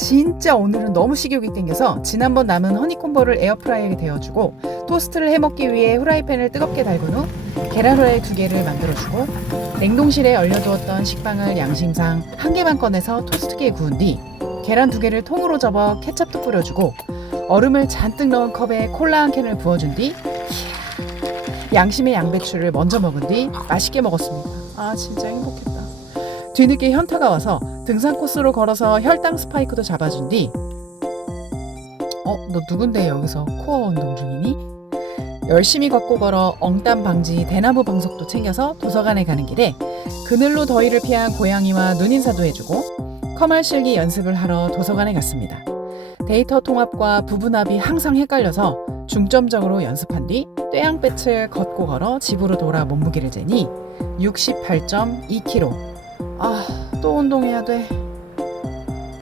진짜 오늘은 너무 식욕이 땡겨서 지난번 남은 허니콤보를 에어프라이어에 데워주고 토스트를 해먹기 위해 후라이팬을 뜨겁게 달군 후 계란 후라이 두 개를 만들어주고 냉동실에 얼려두었던 식빵을 양심상 한 개만 꺼내서 토스트기에 구운 뒤 계란 두 개를 통으로 접어 케첩도 뿌려주고 얼음을 잔뜩 넣은 컵에 콜라 한 캔을 부어준 뒤 양심의 양배추를 먼저 먹은 뒤 맛있게 먹었습니다. 아 진짜 행복했다. 뒤늦게 현타가 와서 등산 코스로 걸어서 혈당 스파이크도 잡아준 뒤 어? 너 누군데 여기서 코어 운동 중이니? 열심히 걷고 걸어 엉땀 방지 대나무 방석도 챙겨서 도서관에 가는 길에 그늘로 더위를 피한 고양이와 눈인사도 해주고 커말 실기 연습을 하러 도서관에 갔습니다. 데이터 통합과 부분합이 항상 헷갈려서 중점적으로 연습한 뒤 뙤양볕을 걷고 걸어 집으로 돌아 몸무게를 재니 68.2kg. 아, 또 운동해야 돼.